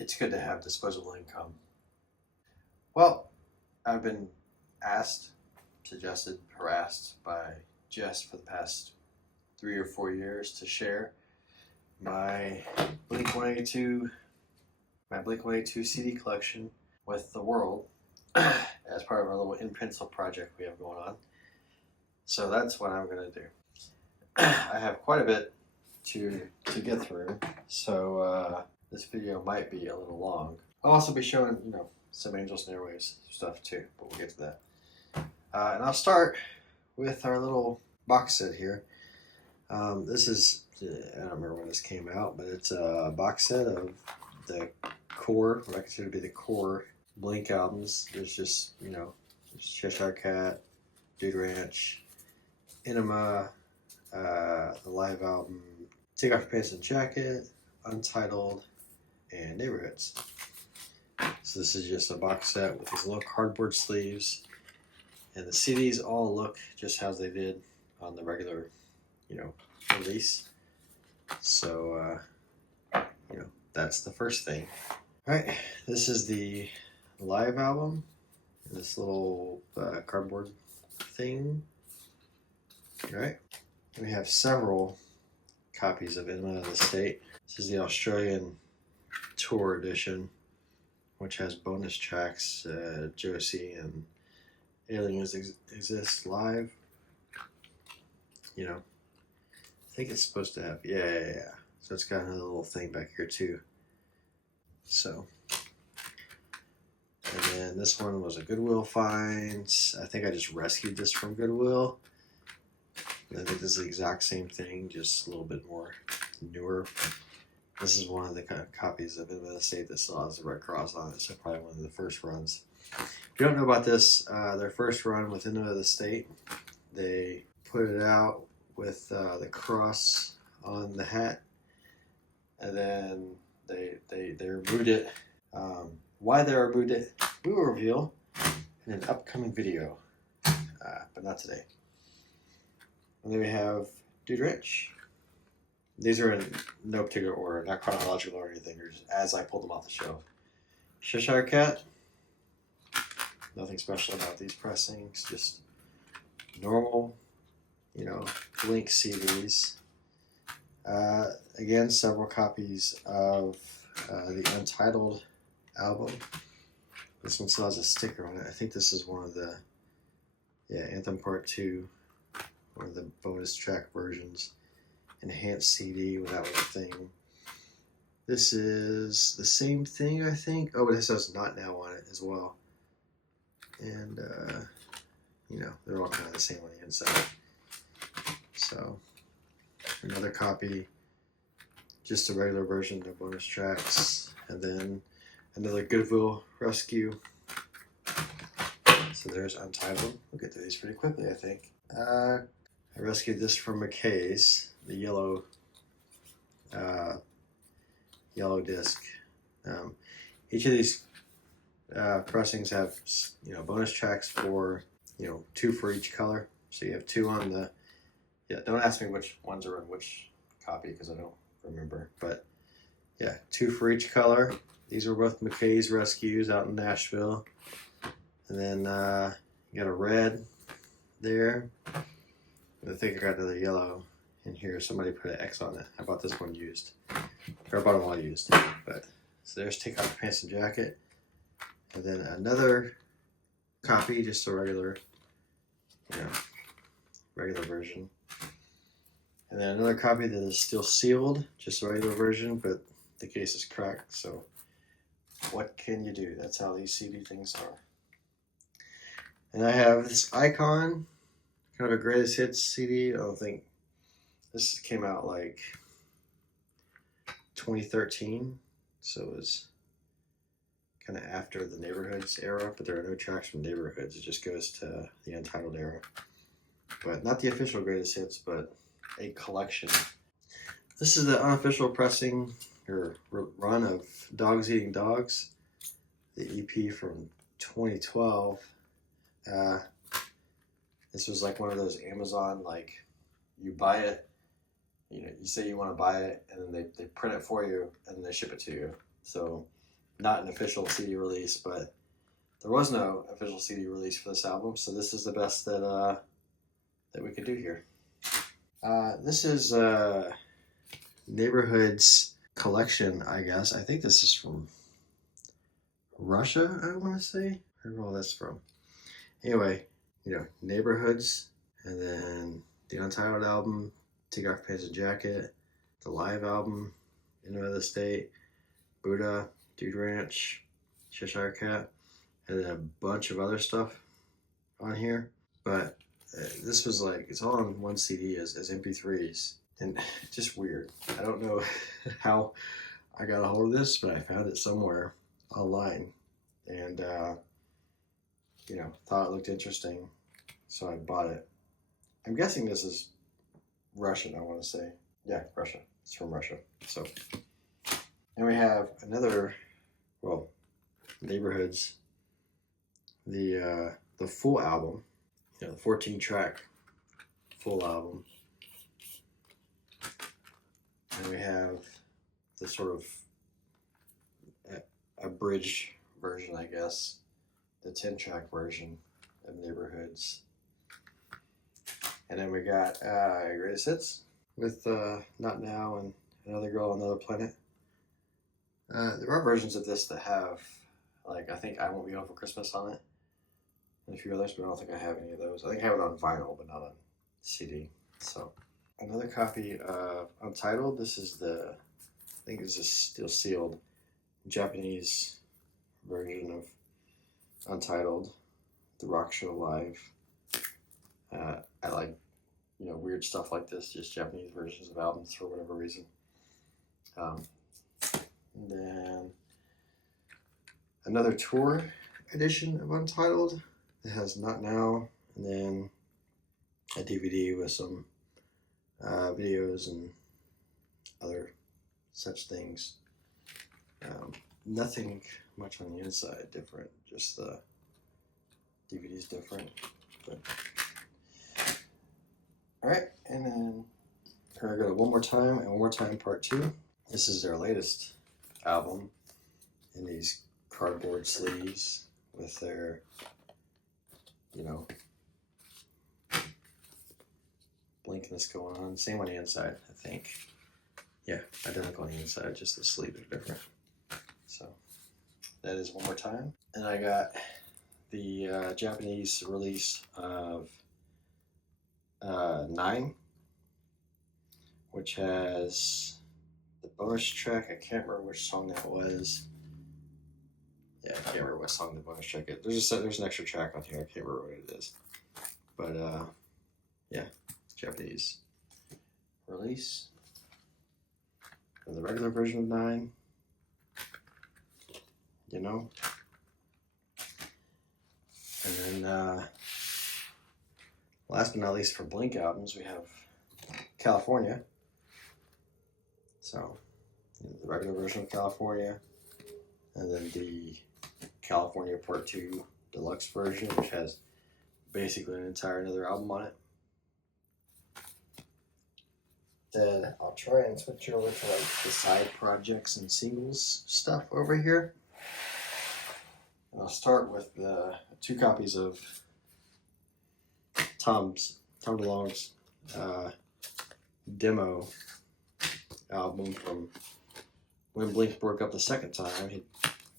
it's good to have disposable income. Well, I've been asked, suggested, harassed by Jess for the past 3 or 4 years to share my blink-182 CD collection with the world as part of our little in-pencil project we have going on. So that's what I'm going to do. I have quite a bit to get through, so this video might be a little long. I'll also be showing, some Angels and Airwaves stuff too, but we'll get to that. And I'll start with our little box set here. This is, I don't remember when this came out, but it's a box set of the core, what I consider to be the core Blink albums. There's just, Cheshire Cat, Dude Ranch, Enema, the live album, Take Off Your Pants and Jacket, Untitled, and Neighborhoods. So this is just a box set with these little cardboard sleeves, and the CDs all look just as they did on the regular, release. So, that's the first thing. All right, this is the live album, this little cardboard thing. All right, we have several copies of In and of the State. This is the Australian tour edition, which has bonus tracks, Josie and Aliens Exist Live. I think it's supposed to have, yeah. So it's got another little thing back here too. So, and then this one was a Goodwill find. I think I just rescued this from Goodwill. And I think this is the exact same thing, just a little bit more newer. This is one of the copies of In and of the State that still has the red cross on it, so probably one of the first runs. If you don't know about this, their first run with In and of the State, they put it out with the cross on the hat, and then they removed it. Why they removed it, we will reveal in an upcoming video, but not today. And then we have Dude Rich. These are in no particular order, not chronological or anything, they're just as I pulled them off the shelf. Cheshire Cat. Nothing special about these pressings, just normal, Blink CDs. Again, several copies of the Untitled album. This one still has a sticker on it. I think this is one of the, Anthem Part 2, one of the bonus track versions. Enhanced CD when that was a thing. This is the same thing, I think. Oh, but this has Not Now on it as well. And, they're all kind of the same on the inside. So, another copy, just a regular version of bonus tracks. And then another Goodwill rescue. So there's Untitled. We'll get to these pretty quickly, I think. I rescued this from McKay's, the yellow disc. Each of these pressings have bonus tracks for 2 for each color. So you have 2 on the. Don't ask me which ones are in which copy because I don't remember. But 2 for each color. These were both McKay's rescues out in Nashville. And then you got a red there. And I think I got another yellow in here. Somebody put an X on it. I bought this one used. Or I bought them all used. But so there's Take Off Your Pants and Jacket. And then another copy, just a regular, regular version. And then another copy that is still sealed, just a regular version, but the case is cracked. So what can you do? That's how these CD things are. And I have this Icon, kind of a greatest hits CD. I don't think this came out like 2013, so it was kind of after the Neighborhoods era, but there are no tracks from Neighborhoods. It just goes to the Untitled era, but not the official greatest hits, but a collection. This is the unofficial pressing or run of Dogs Eating Dogs, the EP from 2012. This was like one of those Amazon, like you buy it, you say you want to buy it, and then they print it for you and then they ship it to you. So not an official CD release, but there was no official CD release for this album, so this is the best that we could do here. This is Neighborhoods collection, I guess. I think this is from Russia, I want to say. Where all that's from. Anyway, you know, Neighborhoods, and then the Untitled album, Take Off Pants and Jacket, the live album, Into the State, Buddha, Dude Ranch, Cheshire Cat, and then a bunch of other stuff on here. But this was like, it's all on one CD as MP3s, and just weird. I don't know how I got a hold of this, but I found it somewhere online, and you know, thought it looked interesting, so I bought it. I'm guessing this is Russian, I want to say. Yeah, Russia. It's from Russia. So, and we have another, well, Neighborhoods, the full album, you know, the 14-track full album. And we have the sort of abridged version, I guess, the 10-track version of Neighborhoods. And then we got Greatest Hits with Not Now and Another Girl on Another Planet. There are versions of this that have, like, I think I Won't Be Home for Christmas on it, and a few others, but I don't think I have any of those. I think I have it on vinyl, but not on CD. So, another copy of Untitled. This is the, I think this is still sealed, Japanese version of Untitled, The Rock Show Live. I like, you know, weird stuff like this, just Japanese versions of albums for whatever reason. And then another tour edition of Untitled. It has Not Now, and then a DVD with some videos and other such things. Nothing much on the inside different, just the DVD's different. But alright, and then here I go to One More Time and One More Time Part 2. This is their latest album in these cardboard sleeves with their, you know, blinkness going on. Same on the inside, I think. Yeah, identical on the inside, just the sleeves are different. So that is One More Time. And I got the Japanese release of 9, which has the bonus track. I can't remember which song that was. Yeah, I can't remember what song the bonus track is. There's an extra track on here. I can't remember what it is. But yeah, Japanese release. And the regular version of 9. You know. And then last but not least for Blink albums, we have California. So, you know, the regular version of California, and then the California Part 2 deluxe version, which has basically an entire another album on it. Then I'll try and switch over to like the side projects and singles stuff over here. And I'll start with the 2 copies of Tom DeLonge's demo album from when Blink broke up the second time. He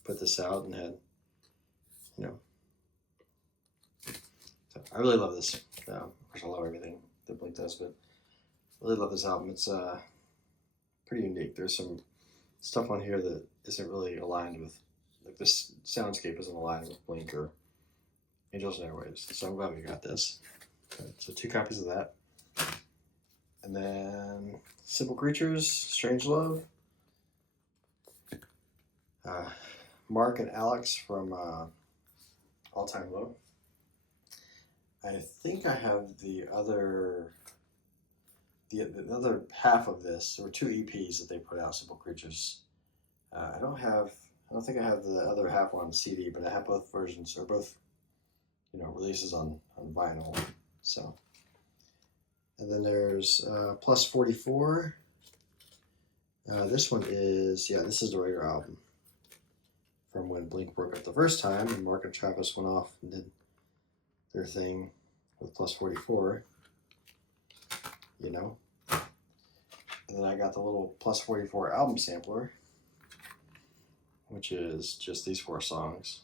put this out and had, you know, so I really love this. Of course, I love everything that Blink does, but I really love this album. It's pretty unique. There's some stuff on here that isn't really aligned with, like this soundscape isn't aligned with Blink or Angels and Airwaves. So I'm glad we got this. Okay, so 2 copies of that. And then Simple Creatures, Strange Love. Mark and Alex from All Time Low. I think I have the other half of this. There were 2 EPs that they put out, Simple Creatures. I don't think I have the other half on CD, but I have both versions, or both, you know, releases on vinyl. So, and then there's Plus 44. This one is, yeah, this is the regular album. from when Blink broke up the first time and Mark and Travis went off and did their thing with Plus 44, you know. And then I got the little Plus 44 album sampler, which is just these 4 songs.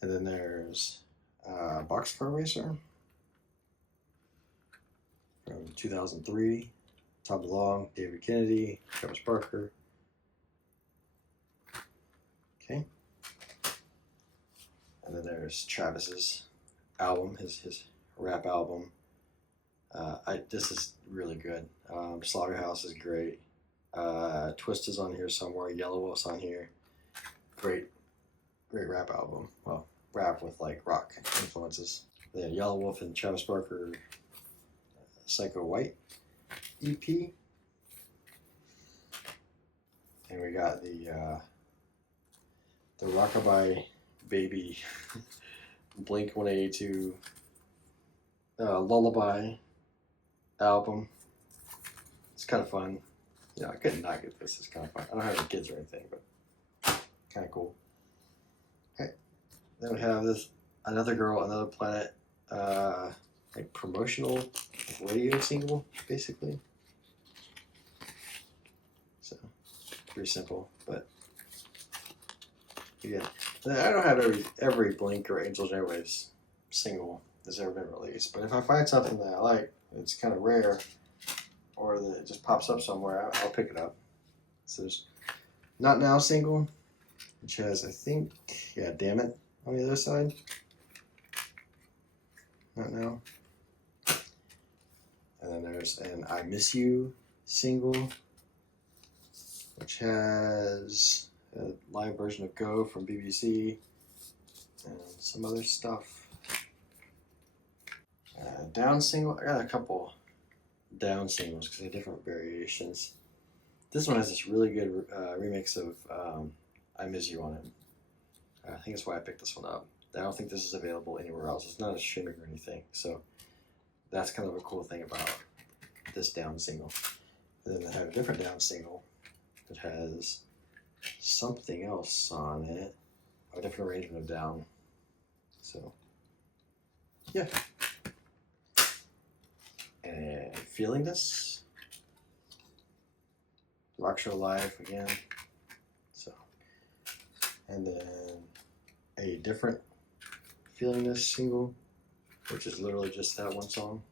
And then there's Boxcar Racer from 2003, Tom DeLonge, David Kennedy, Travis Barker. Okay. And then there's Travis's album, his rap album. This is really good. Slaughterhouse is great. Twist is on here somewhere. Yellow Wolf's on here. Great rap album. Well, rap with like rock influences. Then Yellow Wolf and Travis Barker, Psycho White EP. And we got the Rockabye Baby blink-182 Lullaby album. It's kind of fun. Yeah, I couldn't not get this. It's kind of fun. I don't have any kids or anything, but kind of cool. Okay. Then we have this Another Girl, Another Planet, like promotional radio single, basically. So pretty simple, but again, I don't have every Blink or Angels and Airwaves single that's ever been released, but if I find something that I like, it's kind of rare, or that it just pops up somewhere, I'll pick it up. So there's Not Now single, which has, I think, yeah, Damn It on the other side. Not Now. And then there's an I Miss You single, which has a live version of Go from BBC and some other stuff. Down single, I got a couple Down singles because they have different variations. This one has this really good remix of I Miss You on it. I think that's why I picked this one up. I don't think this is available anywhere else. It's not a streaming or anything. So that's kind of a cool thing about this Down single. And then they have a different Down single that has something else on it. A different arrangement of Down. So, yeah. And Feeling This. Rock Show Live again. So, and then a different Feeling This single, which is literally just that one song.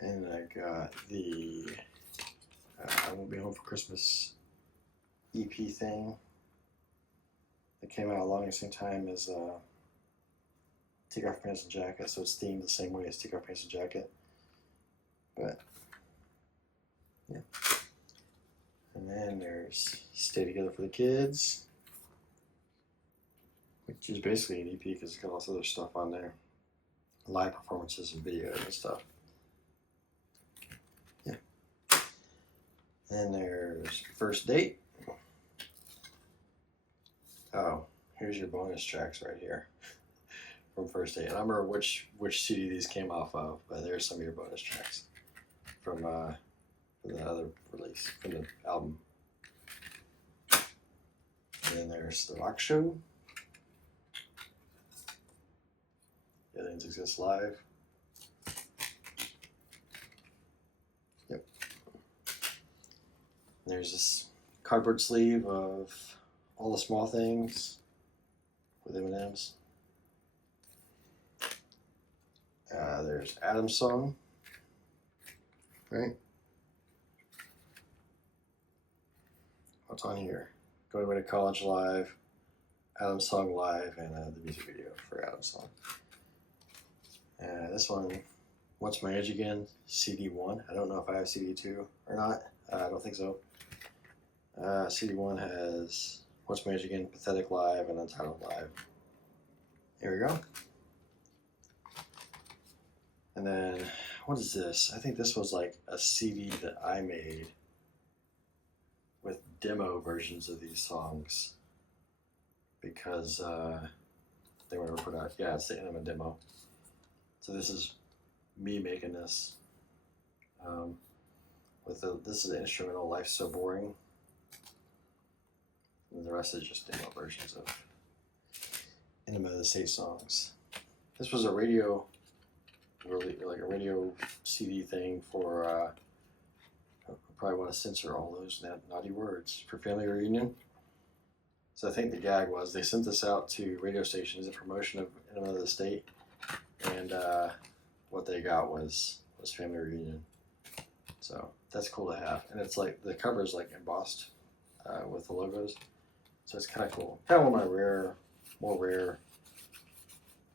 And I got the I Won't Be Home for Christmas EP thing that came out along the same time as Take Off Pants and Jacket, so it's themed the same way as Take Off Pants and Jacket. But yeah. And then there's Stay Together for the Kids, which is basically an EP because it's got lots of other stuff on there. Live performances and videos and stuff. Yeah. Then there's First Date. Oh, here's your bonus tracks right here from First Date. I don't remember which CD these came off of, but there's some of your bonus tracks from the other release, from the album. And then there's The Rock Show. Aliens Exist Live. Yep. And there's this cardboard sleeve of All the Small Things with M&Ms. There's Adam's Song, right? What's on here? Going Away to College Live, Adam's Song Live, and the music video for Adam's Song. This one, What's My Age Again, CD1. I don't know if I have CD2 or not. I don't think so. CD1 has What's My Age Again, Pathetic Live, and Untitled Live. Here we go. And then, what is this? I think this was like a CD that I made with demo versions of these songs because they were never put out. Yeah, it's the Enema demo. So this is me making this. this is the instrumental "Life's So Boring," and the rest is just demo versions of Enema of the State songs. This was a radio, really like a radio CD thing for. I probably want to censor all those naughty words for family reunion. So I think the gag was they sent this out to radio stations, a promotion of Enema of the State, and what they got was family reunion. So that's cool to have, and it's like the cover is like embossed with the logos, so it's kind of cool. Kind of one of my more rare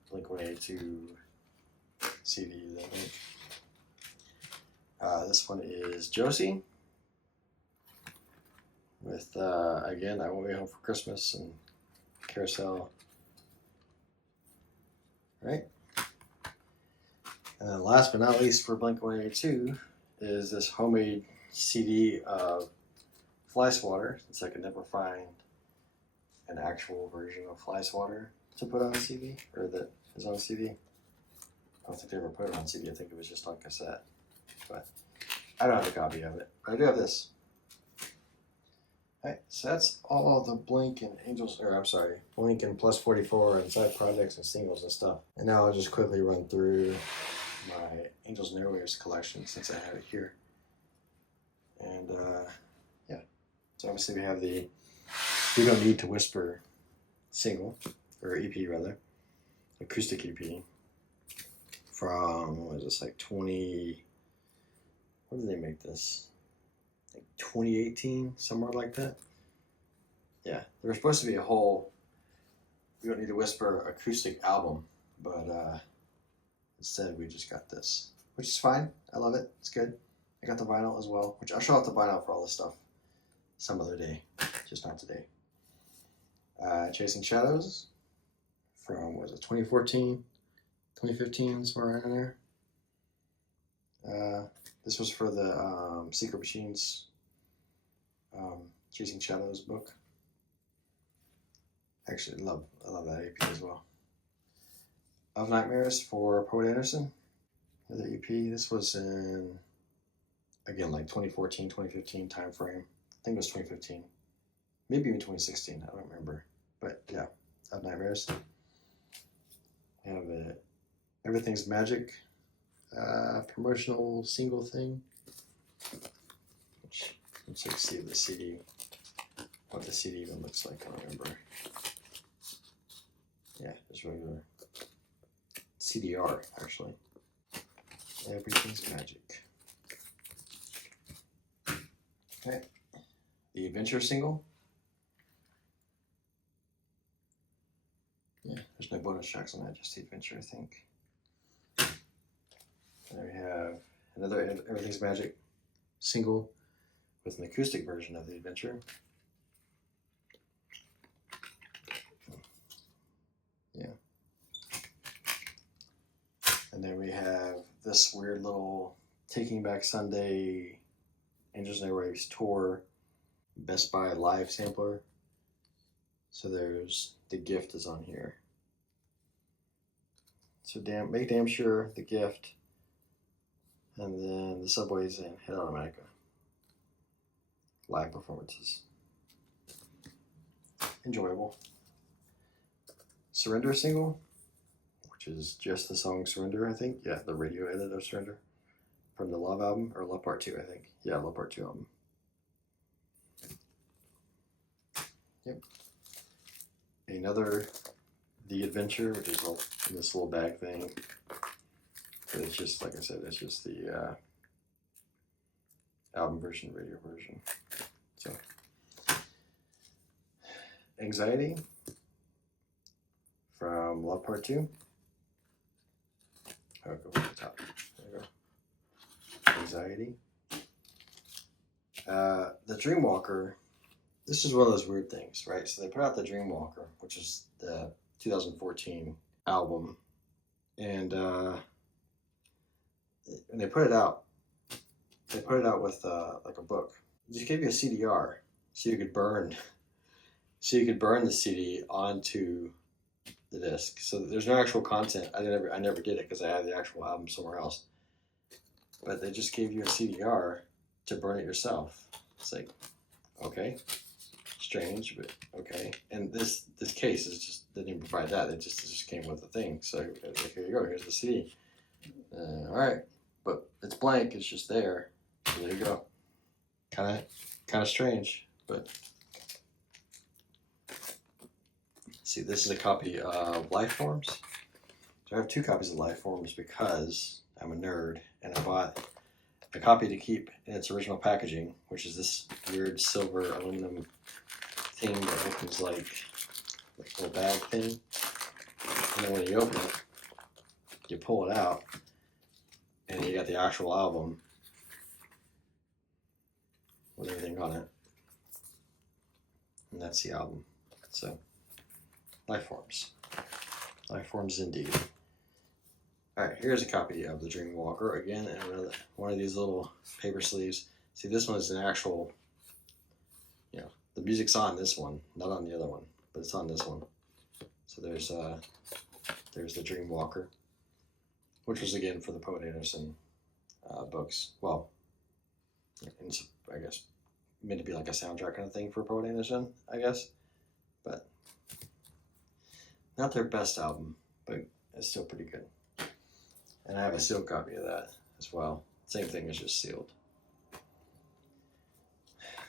blink-182 CDs, I think. This one is Josie with again I Won't Be Home for Christmas and Carousel. Right. And then last but not least for Blink-182 is this homemade CD of Fly Swatter, since I could never find an actual version of Fly Swatter to put on a CD, or that is on a CD. I don't think they ever put it on CD. I think it was just on cassette. But I don't have a copy of it. But I do have this. Alright, so that's all the Blink and Blink and Plus 44 and side projects and singles and stuff. And now I'll just quickly run through my Angels and Airwaves collection since I have it here. And yeah, so obviously we have the We Don't Need to Whisper single, or EP rather, acoustic EP from, what is this, like 20, when did they make this? Like 2018, somewhere like that. Yeah, there was supposed to be a whole We Don't Need to Whisper acoustic album, but instead we just got this, which is fine. I love it. It's good. I got the vinyl as well, which I'll show off the vinyl for all this stuff some other day, just not today. Chasing Shadows from, was it 2014, 2015, somewhere around in there. This was for the Secret Machines Chasing Shadows book. Actually, I love that EP as well. Of Nightmares for Poet Anderson, another EP. This was in, again, like 2014, 2015 time frame. I think it was 2015. Maybe even 2016, I don't remember. But yeah, Of Nightmares. We have Everything's Magic promotional single thing. Which, let's see the CD, what the CD even looks like, I don't remember. Yeah, just regular CDR, actually. Everything's Magic. Okay. The Adventure single. Yeah, there's no bonus tracks on that, just the Adventure, I think. There we have another Everything's Magic single with an acoustic version of the Adventure. Yeah. And then we have this weird little Taking Back Sunday Angels and Airwaves tour Best Buy live sampler. So there's The Gift is on here. So make damn sure The Gift, and then the Subways and Head Automatica live performances. Enjoyable. Surrender single, which is just the song Surrender, I think. Yeah, the radio edit of Surrender from the Love album, or Love Part 2, I think. Yeah, Love Part 2 album. Yep. Another The Adventure, which is in this little bag thing. But it's just, like I said, it's just the album version, radio version. So, Anxiety from Love Part 2. I'll go to the top. There you go. Anxiety. The Dreamwalker. This is one of those weird things, right? So they put out the Dreamwalker, which is the 2014 album, and when they put it out with like a book. They just gave you a CDR, so you could burn the CD onto the disc. So there's no actual content. I never did it because I had the actual album somewhere else. But they just gave you a CDR to burn it yourself. It's like, okay, strange, but okay. And this case is just didn't even provide that. It just came with the thing. So like, here you go. Here's the CD. All right, but it's blank. It's just there. So there you go. Kind of strange, but see, this is a copy of Lifeforms. So I have 2 copies of Lifeforms because I'm a nerd, and I bought a copy to keep in its original packaging, which is this weird silver aluminum thing that opens like a little bag thing. And then when you open it, you pull it out, and you got the actual album with everything on it. And that's the album. So, Lifeforms. Lifeforms indeed. Alright, here's a copy of the Dreamwalker. Again, in one of these little paper sleeves. See, this one is an actual, you know, the music's on this one, not on the other one, but it's on this one. So there's the Dreamwalker, which was again for the Poet Anderson books. Well, I guess meant to be like a soundtrack kind of thing for Poet Anderson, I guess. But not their best album, but it's still pretty good. And I have a sealed copy of that as well. Same thing, as just sealed.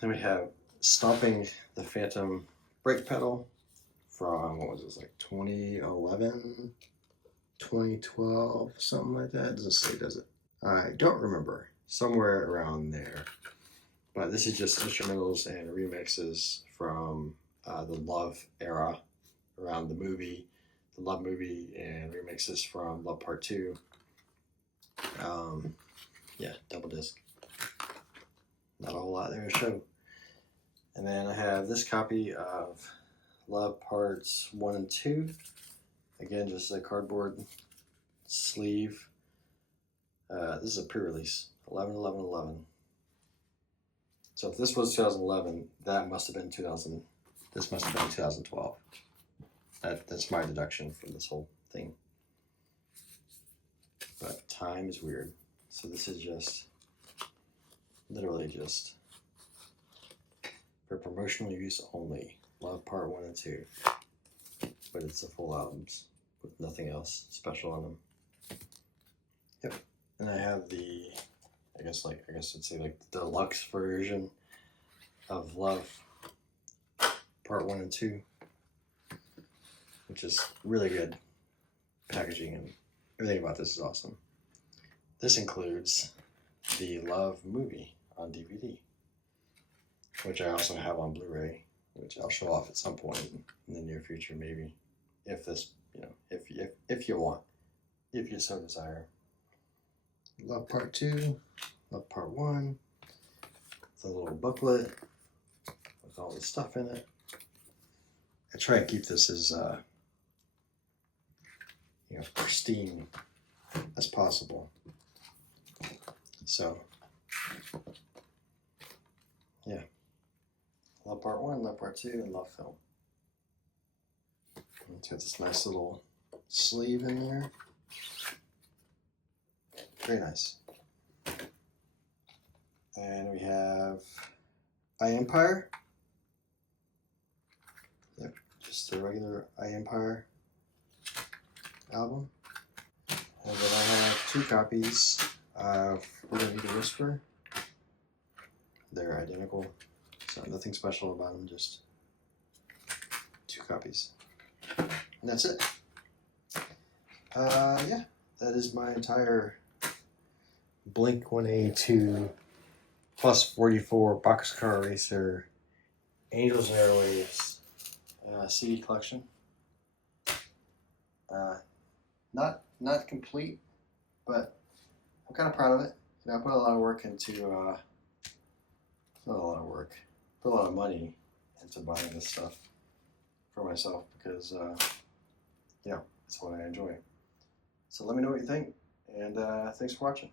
Then we have Stomping the Phantom Brake Pedal from, what was this, like 2011, 2012, something like that. It doesn't say, does it? I don't remember. Somewhere around there. But this is just instrumentals and remixes from the Love era, around the Love movie, and remixes from Love Part 2. Yeah, double disc. Not a whole lot there to show. And then I have this copy of Love Parts 1 and 2. Again, just a cardboard sleeve. This is a pre-release, 11/11/11. So if this was 2011, that must have been 2000. This must have been 2012. That's my deduction from this whole thing. But time is weird. So this is just, literally just, for promotional use only. Love Part 1 and 2. But it's the full albums with nothing else special on them. Yep. And I have the, I guess I'd say like the deluxe version of Love Part 1 and 2, which is really good packaging, and everything about this is awesome. This includes the Love movie on DVD, which I also have on Blu-ray, which I'll show off at some point in the near future, maybe, if this, if you want, if you so desire. Love Part 2, Love Part 1. It's a little booklet with all the stuff in it. I try and keep this as pristine as possible. So, yeah. Love Part 1, Love Part 2, and Love Film. It's got this nice little sleeve in there. Very nice. And we have iEmpire. Yep, just the regular iEmpire album. And then I have 2 copies of We're Gonna Need a Whisper. They're identical, so nothing special about them, just 2 copies. And that's it. Yeah, that is my entire blink-182 plus 44 Boxcar Racer Angels and Airwaves CD collection. Not complete, but I'm kind of proud of it. I put a lot of work into, not a lot of work, put a lot of money into buying this stuff for myself because, it's what I enjoy. So let me know what you think, and thanks for watching.